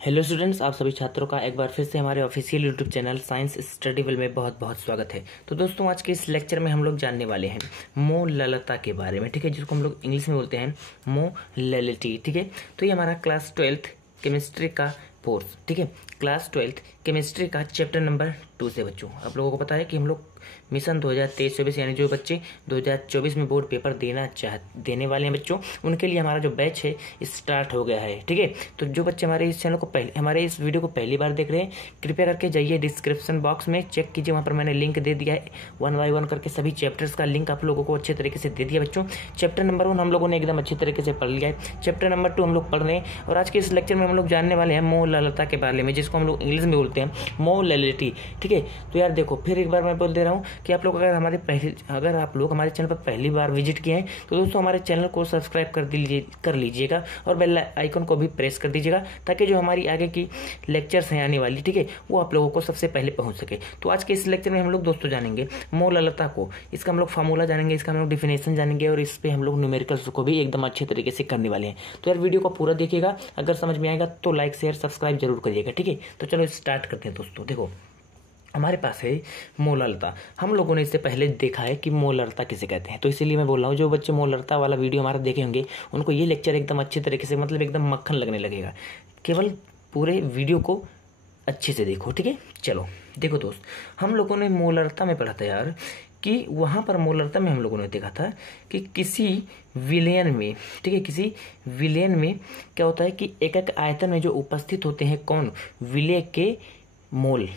Hello students, आप सभी छात्रों का एक बार फिर से हमारे ऑफिशियल यूट्यूब चैनल साइंस स्टडीवेल में बहुत बहुत स्वागत है। तो दोस्तों, आज के इस लेक्चर में हम लोग जानने वाले हैं मोललता के बारे में, ठीक है, जिसको हम लोग इंग्लिश में बोलते हैं मोलैलिटी, ठीक है। तो ये हमारा क्लास 12th केमिस्ट्री का कोर्स, ठीक है, क्लास 12th केमिस्ट्री का चैप्टर नंबर 2 से बच्चों आप लोगों को पता है कि हम लोग मिशन 2023-24 यानी जो बच्चे 2024 में बोर्ड पेपर देने वाले हैं बच्चों, उनके लिए हमारा जो बैच है स्टार्ट हो गया है, ठीक है। तो जो बच्चे हमारे इस चैनल को हमारे इस वीडियो को पहली बार देख रहे हैं, कृपया करके जाइए डिस्क्रिप्शन बॉक्स में चेक कीजिए, वहाँ पर मैंने लिंक दे दिया है 1 बाय 1 करके सभी चैप्टर्स का लिंक आप लोगों को अच्छे तरीके से दे दिया बच्चों। चैप्टर नंबर 1 हम लोगों ने एकदम अच्छी तरीके से पढ़ लिया है, चैप्टर नंबर 2 हम लोग पढ़ रहे हैं, और आज के इस लेक्चर में हम लोग जानने वाले हैं मोललता के बारे में, जिसको हम लोग इंग्लिश में बोलते हैं मोलैलिटी, ठीक है। तो यार देखो, फिर एक बार मैं बोल दे रहा हूँ कि आप लोग अगर आप लोग हमारे चैनल पर पहली बार विजिट किए हैं तो दोस्तों हमारे चैनल को सब्सक्राइब कर लीजिएगा और बेल आइकन को भी प्रेस कर दीजिएगा, ताकि जो हमारी आगे की लेक्चर्स हैं आने वाली, ठीक है, वो आप लोगों को सबसे पहले पहुंच सके। तो आज के इस लेक्चर में हम लोग दोस्तों जानेंगे मोललता को, इसका हम लोग फार्मूला जानेंगे, इसका हम लोग डिफिनेशन जानेंगे, और इस पे हम लोग न्यूमेरिकल्स को भी एकदम अच्छे तरीके से करने वाले हैं। तो यार वीडियो को पूरा देखिएगा, अगर समझ में आएगा तो लाइक शेयर सब्सक्राइब जरूर करिएगा, ठीक है। तो चलो स्टार्ट करते हैं दोस्तों। देखो, हमारे पास है मोललता। हम लोगों ने इससे पहले देखा है कि मोललता किसे कहते हैं, तो इसीलिए मैं बोल रहा हूँ जो बच्चे मोललता वाला वीडियो हमारा देखे होंगे उनको ये लेक्चर एकदम अच्छे तरीके से, मतलब एकदम मक्खन लगने लगेगा। केवल पूरे वीडियो को अच्छे से देखो, ठीक है। चलो देखो दोस्त, हम लोगों ने मोललता में पढ़ा था यार कि वहाँ पर मोललता में हम लोगों ने देखा था कि किसी विलयन में, ठीक है, किसी विलयन में क्या होता है कि एक एक आयतन में जो उपस्थित होते हैं कौन, विलय के मोल,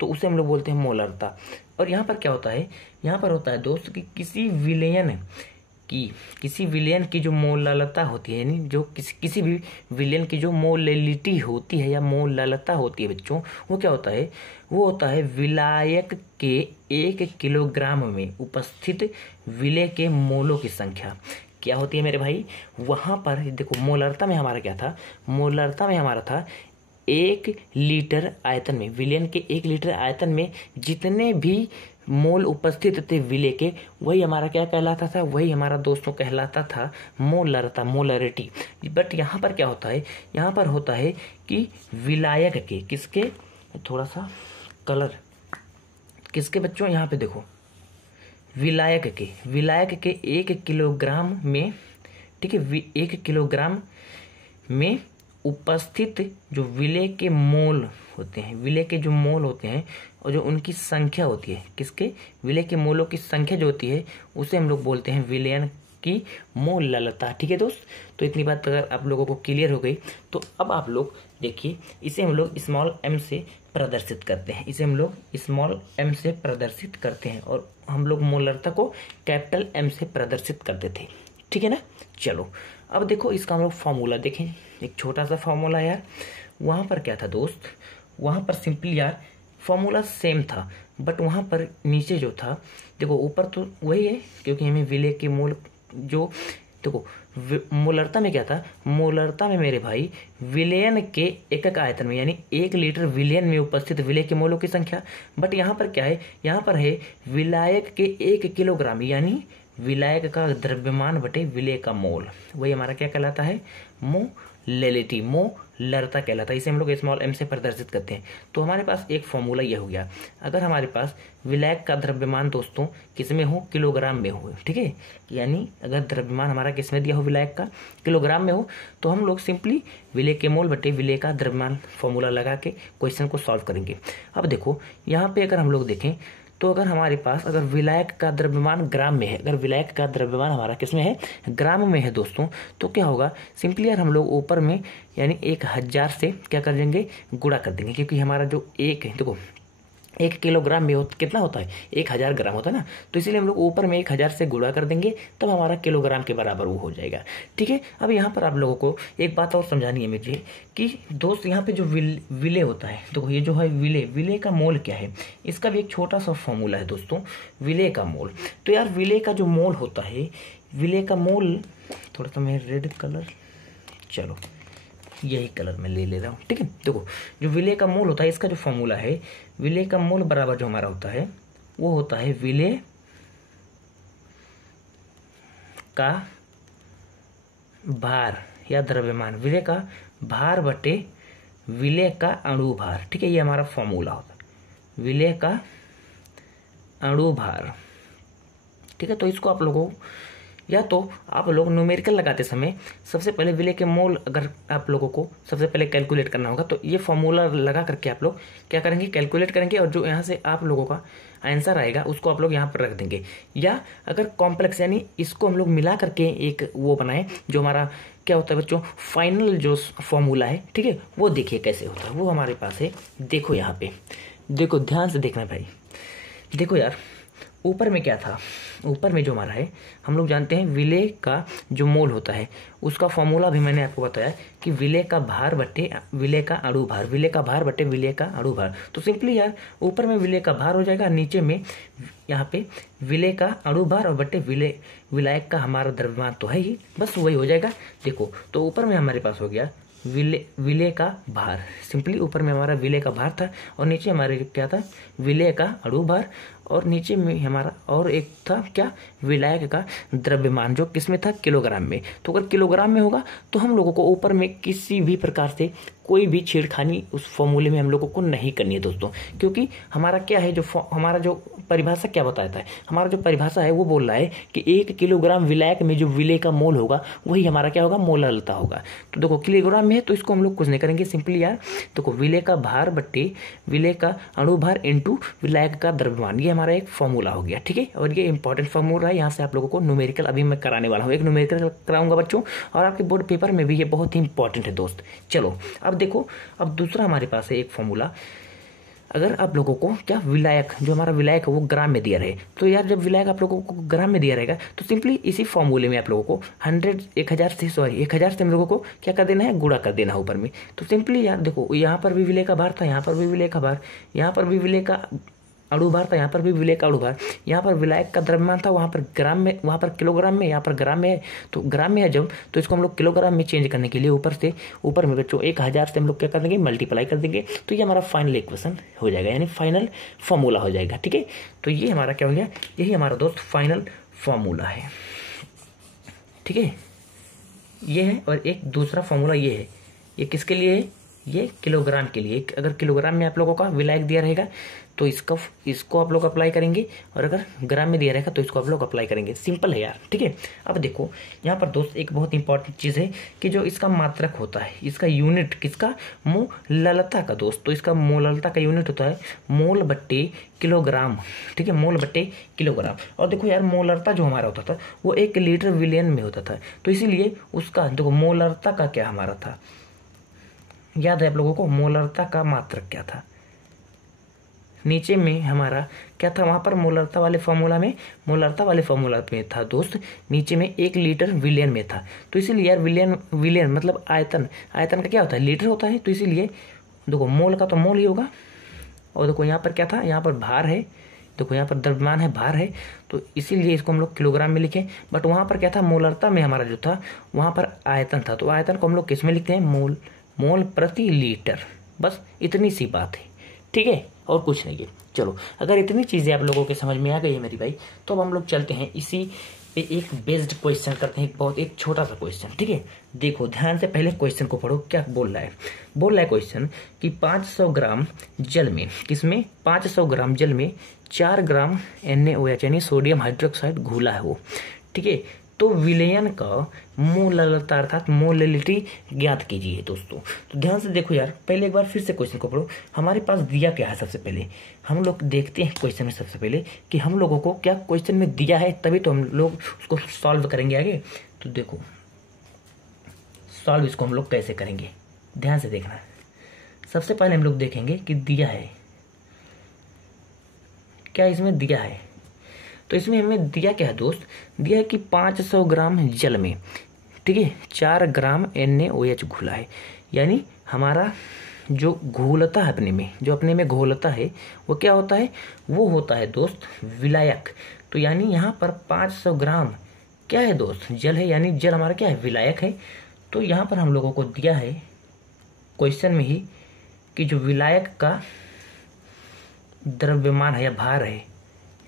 तो उसे हम लोग बोलते हैं मोललता। और यहाँ पर क्या होता है, यहाँ पर होता है दोस्त कि किसी विलयन की जो मोललता होती है, यानी जो किसी भी विलयन की जो मोलैलिटी होती है या मोललता होती है बच्चों, वो क्या होता है, वो होता है विलायक के 1 किलोग्राम में उपस्थित विलय के मोलों की संख्या। क्या होती है मेरे भाई, वहां पर देखो मोललता में हमारा क्या था, मोललता में हमारा था 1 लीटर आयतन में, विलयन के 1 लीटर आयतन में जितने भी मोल उपस्थित थे विलय के, वही हमारा क्या कहलाता था, वही हमारा दोस्तों कहलाता था मोललता, मोलरिटी। बट यहाँ पर क्या होता है, यहाँ पर होता है कि विलायक के, किसके, थोड़ा सा कलर, किसके बच्चों, यहाँ पे देखो, विलायक के 1 किलोग्राम में, ठीक है, 1 किलोग्राम में उपस्थित जो विलय के मोल होते हैं, विलय के जो मोल होते हैं और जो उनकी संख्या होती है, किसके, विलय के मोलों की संख्या जो होती है उसे हम लोग बोलते हैं विलयन की मोललता, ठीक है दोस्त। तो इतनी बात अगर आप लोगों को क्लियर हो गई तो अब आप लोग देखिए, इसे हम लोग स्मॉल m से प्रदर्शित करते हैं, इसे हम लोग स्मॉल m से प्रदर्शित करते हैं, और हम लोग मोललता को कैपिटल M से प्रदर्शित करते थे, ठीक है ना। चलो अब देखो, इसका हम लोग फॉर्मूला देखें, एक छोटा सा फॉर्मूला यार। वहां पर क्या था दोस्त, वहां पर सिंपली यार फॉर्मूला सेम था, बट वहां पर नीचे जो था, देखो ऊपर तो वही है क्योंकि हमें विलय के मोल जो, देखो मोललता में क्या था, मोललता में मेरे भाई विलयन के एक एक आयतन में, यानी 1 लीटर विलयन में उपस्थित विलय के मोलों की संख्या। बट यहाँ पर क्या है, यहाँ पर है विलायक के 1 किलोग्राम, यानी विलायक का द्रव्यमान बटे विलय का मोल, वही हमारा क्या कहलाता है, मोलैलिटी, मोललता कहलाता है। इसे हम लोग स्मॉल m से प्रदर्शित करते हैं। तो हमारे पास एक फॉर्मूला यह हो गया, अगर हमारे पास विलायक का द्रव्यमान दोस्तों किसमें हो, किलोग्राम में हो, ठीक है, यानी अगर द्रव्यमान हमारा किसमें दिया हो, विलायक का किलोग्राम में हो, तो हम लोग सिंपली विलय के मोल बटे विलय का द्रव्यमान फॉर्मूला लगा के क्वेश्चन को सॉल्व करेंगे। अब देखो यहाँ पे अगर हम लोग देखें तो अगर हमारे पास अगर विलायक का द्रव्यमान ग्राम में है, अगर विलायक का द्रव्यमान हमारा किसमें है, ग्राम में है दोस्तों, तो क्या होगा, सिंपली यार हम लोग ऊपर में यानी 1000 से क्या कर देंगे, गुणा कर देंगे, क्योंकि हमारा जो एक है, देखो 1 किलोग्राम में कितना होता है, 1000 ग्राम होता है ना, तो इसीलिए हम लोग ऊपर में 1000 से गुणा कर देंगे, तब हमारा किलोग्राम के बराबर वो हो जाएगा, ठीक है। अब यहाँ पर आप लोगों को एक बात और समझानी है मुझे कि दोस्त यहाँ पे जो विलय होता है, तो ये जो है विलय का मोल क्या है, इसका भी एक छोटा सा फॉर्मूला है दोस्तों, विलय का मोल। तो यार विलय का जो मोल होता है, विलय का मोल, थोड़ा सा मैं रेड कलर, चलो यही कलर मैं ले रहा हूँ, ठीक है। देखो जो विलय का मोल होता है, इसका जो फॉर्मूला है, विलय का मोल बराबर जो हमारा होता है वो होता है विलय का भार या द्रव्यमान, विलय का भार बटे विलेय का अणु भार। ठीक है, ये हमारा फॉर्मूला होता है, विलेय का अणु भार। ठीक है, तो इसको आप लोगों या तो आप लोग न्यूमेरिकल लगाते समय सबसे पहले विलेय के मोल अगर आप लोगों को सबसे पहले कैलकुलेट करना होगा तो ये फॉर्मूला लगा करके आप लोग क्या करेंगे, कैलकुलेट करेंगे, और जो यहाँ से आप लोगों का आंसर आएगा उसको आप लोग यहाँ पर रख देंगे। या अगर कॉम्प्लेक्स यानी इसको हम लोग मिला करके एक वो बनाए, जो हमारा क्या होता है बच्चों, फाइनल जो फॉर्मूला है, ठीक है, वो देखिए कैसे होता है, वो हमारे पास है। देखो यहाँ पे, देखो ध्यान से देखना भाई। देखो यार, ऊपर में क्या था, ऊपर में जो हमारा है, हम लोग जानते हैं विलेय का जो मोल होता है उसका फॉर्मूला भी मैंने आपको बताया कि विलेय का भार बट्टे विलेय का अणु भार, विलेय का भार बट्टे विलेय का अणु भार। तो सिंपली यार ऊपर में विलेय का भार हो जाएगा, नीचे में यहाँ पे विलेय का अणु भार और बट्टे विलायक का हमारा द्रव्यमान तो है ही, बस वही हो जाएगा। देखो तो ऊपर में हमारे पास हो गया विलेय का भार, सिंपली ऊपर में हमारा विलेय का भार था और नीचे हमारे क्या था, विलेय का अणु भार, और नीचे में हमारा और एक था क्या, विलायक का द्रव्यमान, जो किसमें था, किलोग्राम में। तो अगर किलोग्राम में होगा तो हम लोगों को ऊपर में किसी भी प्रकार से कोई भी छेड़खानी उस फॉर्मूले में हम लोगों को नहीं करनी है दोस्तों, क्योंकि हमारा क्या है, जो हमारा जो परिभाषा क्या बताता है, हमारा जो परिभाषा है वो बोल रहा है कि 1 किलोग्राम विलायक में जो विलेय का मोल होगा वही हमारा क्या होगा, मोलालता होगा। तो देखो किलोग्राम में है तो इसको हम लोग कुछ नहीं करेंगे, सिंपली यार देखो विलेय का भार बट्टे विलेय का अणु भार इंटू विलायक का द्रव्यमान, ये हमारा एक फॉर्मूला हो गया। ठीक है, और ये इंपॉर्टेंट फॉर्मूला है, यहाँ से आप लोगों को न्यूमेरिकल अभी मैं कराने वाला हूँ, एक न्यूमेरिकल कराऊंगा बच्चों, और आपके बोर्ड पेपर में भी ये बहुत ही इंपॉर्टेंट है दोस्त। चलो अब देखो, अब दूसरा हमारे पास है एक फॉर्मूला। अगर आप लोगों को क्या, विलायक जो हमारा विलायक है वो ग्राम में दिया रहे, तो यार जब विलायक आप लोगों को ग्राम में दिया रहेगा तो सिंपली इसी फॉर्मूले में आप लोगों को 1000 से हम लोगों को क्या कर देना है, गुणा कर देना है ऊपर में। तो सिंपली यार देखो यहाँ पर भी विलेय का भार था, यहाँ पर भी विलेय का भार, यहाँ पर भी विलेय का अणु भार था, यहाँ पर भी विलेय का अणु भार, यहाँ पर विलायक का द्रव्यमान था, वहाँ पर ग्राम में, वहाँ पर किलोग्राम में, यहाँ पर ग्राम में है। तो ग्राम में है जब, तो इसको हम लोग किलोग्राम में चेंज करने के लिए ऊपर में बच्चों 1000 से हम लोग क्या कर देंगे, मल्टीप्लाई कर देंगे, तो ये हमारा फाइनल इक्वेशन हो जाएगा, यानी फाइनल फॉर्मूला हो जाएगा। ठीक है, तो ये हमारा क्या हो गया, यही हमारा दोस्त फाइनल फॉर्मूला है। ठीक है, ये है, और एक दूसरा फॉर्मूला ये है, ये किसके लिए है, ये किलोग्राम के लिए। अगर किलोग्राम में आप लोगों का विलायक दिया रहेगा तो इसको आप लोग अप्लाई करेंगे, और अगर ग्राम में दिया रहेगा तो इसको आप लोग अप्लाई करेंगे। सिंपल है यार। ठीक है, अब देखो यहाँ पर दोस्त एक बहुत इंपॉर्टेंट चीज़ है कि जो इसका मात्रक होता है, इसका यूनिट किसका, मोललता का दोस्त। तो इसका मोललता का यूनिट होता है मोल बट्टे किलोग्राम। ठीक है, मोल बट्टे किलोग्राम। और देखो यार मोलरता जो हमारा होता था वो 1 लीटर विलियन में होता था, तो इसीलिए उसका देखो मोलरता का क्या हमारा था, याद है आप लोगों को, मोलरता का मात्रक क्या था, नीचे में हमारा क्या था, वहां पर मोलरता वाले फॉर्मूला में था दोस्त, नीचे में 1 लीटर विलियन में था। तो इसीलिए यार विलियन मतलब आयतन का क्या होता है, लीटर होता है, तो इसीलिए देखो मोल का तो मोल ही होगा। और देखो यहाँ पर क्या था, यहाँ पर भार है, देखो यहाँ पर द्रव्यमान है, भार है, तो इसीलिए इसको हम लोग किलोग्राम में लिखे। बट वहाँ पर क्या था, मोलरता में हमारा जो था वहाँ पर आयतन था, तो आयतन को हम लोग किस में लिखते हैं, मोल प्रति लीटर। बस इतनी सी बात है। ठीक है, और कुछ नहीं है। चलो अगर इतनी चीज़ें आप लोगों के समझ में आ गई है मेरी भाई, तो अब हम लोग चलते हैं इसी पे एक बेस्ड क्वेश्चन करते हैं, एक छोटा सा क्वेश्चन। ठीक है, देखो ध्यान से पहले क्वेश्चन को पढ़ो, क्या बोल रहा है क्वेश्चन कि 500 ग्राम जल में, किसमें, 500 ग्राम जल में 4 ग्राम NaOH यानी सोडियम हाइड्रोक्साइड घुला है वो। ठीक है, तो विलयन का मोललता अर्थात मोललिटी ज्ञात कीजिए दोस्तों। तो ध्यान से देखो यार, पहले एक बार फिर से क्वेश्चन को पढ़ो। हमारे पास दिया क्या है, सबसे पहले हम लोग देखते हैं क्वेश्चन में सबसे पहले कि हम लोगों को क्या क्वेश्चन में दिया है, तभी तो हम लोग उसको सॉल्व करेंगे आगे। तो देखो सॉल्व इसको हम लोग कैसे करेंगे, ध्यान से देखना। सबसे पहले हम लोग देखेंगे कि दिया है क्या, इसमें दिया है, तो इसमें हमें दिया क्या है दोस्त, दिया है कि 500 ग्राम जल में, ठीक है, 4 ग्राम NaOH घुला है, यानी हमारा जो घोलता है अपने में, जो अपने में घोलता है वो क्या होता है, वो होता है दोस्त विलायक। तो यानी यहाँ पर 500 ग्राम क्या है दोस्त, जल है, यानी जल हमारा क्या है, विलायक है। तो यहाँ पर हम लोगों को दिया है क्वेश्चन में ही कि जो विलायक का द्रव्यमान है या भार है,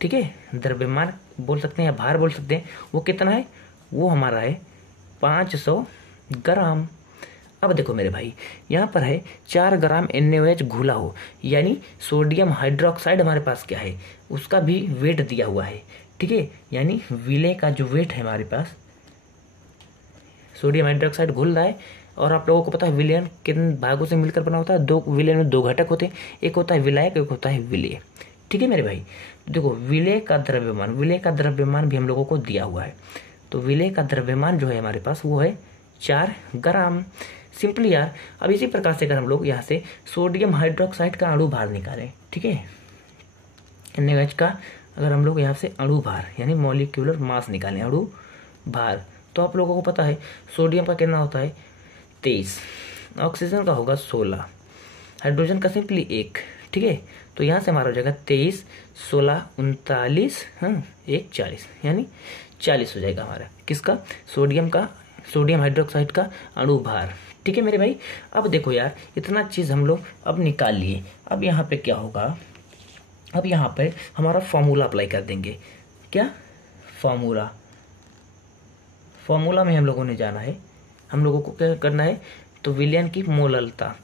ठीक है, द्रव्यमान बोल सकते हैं या भार बोल सकते हैं, वो कितना है, वो हमारा है 500 ग्राम। अब देखो मेरे भाई, यहाँ पर है 4 ग्राम NaOH घुला हो, यानी सोडियम हाइड्रोक्साइड हमारे पास क्या है, उसका भी वेट दिया हुआ है। ठीक है, यानी विलय का जो वेट है हमारे पास, सोडियम हाइड्रोक्साइड घुल रहा है। और आप लोगों को पता है विलयन किन भागों से मिलकर बना होता है, दो विलयन में 2 घटक होते हैं, एक होता है विलायक, एक होता है विलेय। ठीक है मेरे भाई, देखो विलेय का द्रव्यमान भी हम लोगों को दिया हुआ है। तो विलेय का द्रव्यमान जो है हमारे पास वो है 4 ग्राम। सिंपली यार, अब इसी प्रकार से अगर हम लोग यहाँ से सोडियम हाइड्रोक्साइड का अणु भार निकालें, ठीक है, NaOH का अगर हम लोग यहाँ से अणु भार यानी मॉलिक्यूलर मास निकालें, अणु भार, तो आप लोगों को पता है सोडियम का कितना होता है 23, ऑक्सीजन का होगा 16, हाइड्रोजन का सिंपली 1। ठीक है, तो यहाँ से हमारा हो जाएगा 23, 16, 39, 1, 40, यानी 40 हो जाएगा हमारा किसका, सोडियम हाइड्रोक्साइड का अणु भार। ठीक है मेरे भाई, अब देखो यार, इतना चीज़ हम लोग अब निकाल लिए। अब यहाँ पे क्या होगा, अब यहाँ पे हमारा फॉर्मूला अप्लाई कर देंगे। क्या फॉर्मूला में हम लोगों ने जाना है, हम लोगों को क्या करना है, तो विलयन की मोललता,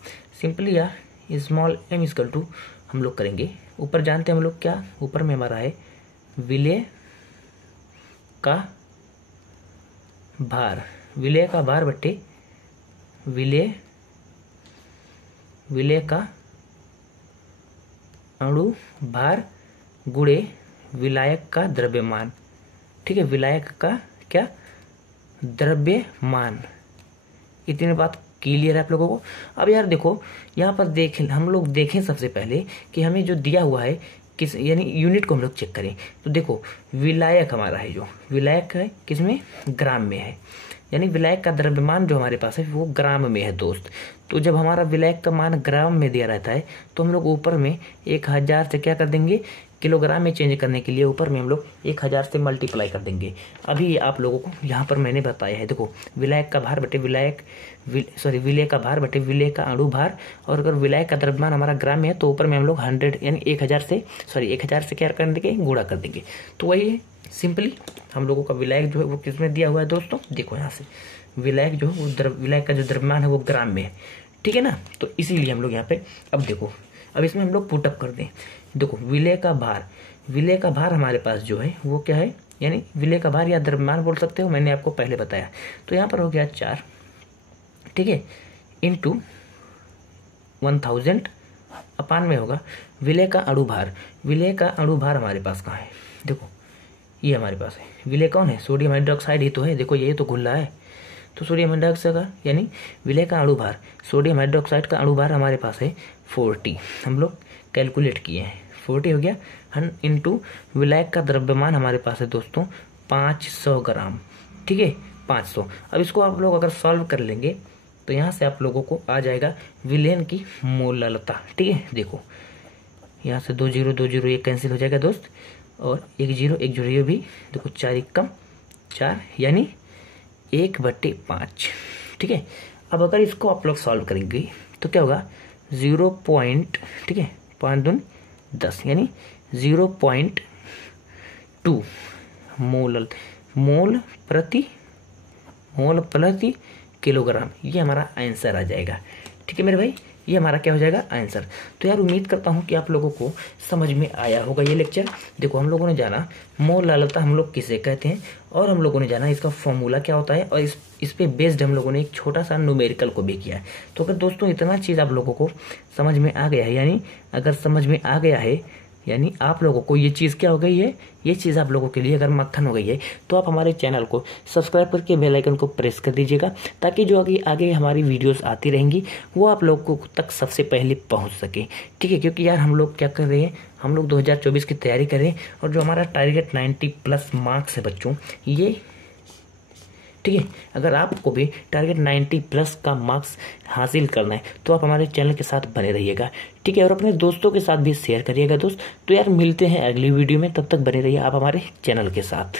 सिंपली यार स्मॉल m इक्वल टू हम लोग करेंगे, ऊपर जानते हैं हम लोग क्या, ऊपर में हमारा है विलय का भार बटे विलय का अणु भार गुणे विलायक का द्रव्यमान। ठीक है, विलायक का क्या, द्रव्यमान। इतनी बात क्लियर है आप लोगों को। अब यार देखो, यहाँ पर हम लोग देखें सबसे पहले कि हमें जो दिया हुआ है किस, यानी यूनिट को हम लोग चेक करें। तो देखो विलायक हमारा है, जो विलायक है किसमें, ग्राम में है, यानी विलायक का द्रव्यमान जो हमारे पास है वो ग्राम में है दोस्त। तो जब हमारा विलायक का मान ग्राम में दिया रहता है तो हम लोग ऊपर में 1000 से क्या कर देंगे, किलोग्राम में चेंज करने के लिए ऊपर में हम लोग 1000 से मल्टीप्लाई कर देंगे। अभी आप लोगों को यहाँ पर मैंने बताया है, देखो विलायक का भार बटे विलय का भार बटे विलय का अणु भार, और अगर विलायक का द्रव्यमान हमारा ग्राम में है तो ऊपर में हम लोग 100 यानी 1000 से क्या कर देंगे, गुणा कर देंगे। तो वही है सिंपली, हम लोगों का विलायक जो है वो किसमें दिया हुआ है दोस्तों, देखो यहाँ से विलायक जो है वो विलायक का जो द्रव्यमान है वो ग्राम में है। ठीक है ना, तो इसीलिए हम लोग यहाँ पे, अब देखो, अब इसमें हम लोग पुटअप कर दें। देखो विलय का भार हमारे पास जो है वो क्या है, यानी विलय का भार या द्रव्यमान बोल सकते हो, मैंने आपको पहले बताया। तो यहाँ पर हो गया 4, ठीक है, इंटू 1000 अपान में होगा विलय का अणु भार हमारे पास कहाँ है, देखो ये हमारे पास है। विलय कौन है, सोडियम हाइड्रोक्साइड ही तो है, देखो ये तो घुल रहा है। तो सोडियम हाइड्रोक्साइड का यानी विलय का अणु भार, सोडियम हाइड्रोक्साइड का अणु भार हमारे पास है 40, हम लोग कैलकुलेट किए हैं, 40 हो गया। इंटू विलायक का द्रव्यमान हमारे पास है दोस्तों 500 ग्राम। ठीक है, 500। अब इसको आप लोग अगर सॉल्व कर लेंगे तो यहाँ से आप लोगों को आ जाएगा विलयन की मोललता। ठीक है, देखो यहाँ से 2 0 ये कैंसिल हो जाएगा दोस्त, और 1 0 ये भी, देखो 4 कम 4 यानी 1/5। ठीक है, अब अगर इसको आप लोग सॉल्व करेंगे तो क्या होगा, 0. ठीक है, 5 दूनी 10 यानी 0.2 मोल प्रति किलोग्राम, ये हमारा आंसर आ जाएगा। ठीक है मेरे भाई, ये हमारा क्या हो जाएगा, आंसर। तो यार उम्मीद करता हूँ कि आप लोगों को समझ में आया होगा ये लेक्चर। देखो हम लोगों ने जाना मोललता हम लोग किसे कहते हैं, और हम लोगों ने जाना इसका फॉर्मूला क्या होता है, और इस पे बेस्ड हम लोगों ने एक छोटा सा न्यूमेरिकल को भी किया है। तो अगर दोस्तों इतना चीज़ आप लोगों को समझ में आ गया है, यानी अगर समझ में आ गया है, यानी आप लोगों को ये चीज़ क्या हो गई है, ये चीज़ आप लोगों के लिए अगर मक्खन हो गई है, तो आप हमारे चैनल को सब्सक्राइब करके बेल आइकन को प्रेस कर दीजिएगा, ताकि जो आगे हमारी वीडियोस आती रहेंगी वो आप लोगों तक सबसे पहले पहुंच सके। ठीक है, क्योंकि यार हम लोग क्या कर रहे हैं, हम लोग 2024 की तैयारी कर रहे हैं, और जो हमारा टारगेट 90+ मार्क्स है बच्चों, ये ठीक है, अगर आपको भी टारगेट 90+ का मार्क्स हासिल करना है तो आप हमारे चैनल के साथ बने रहिएगा। ठीक है, और अपने दोस्तों के साथ भी शेयर करिएगा दोस्त। तो यार मिलते हैं अगली वीडियो में, तब तक बने रहिए आप हमारे चैनल के साथ।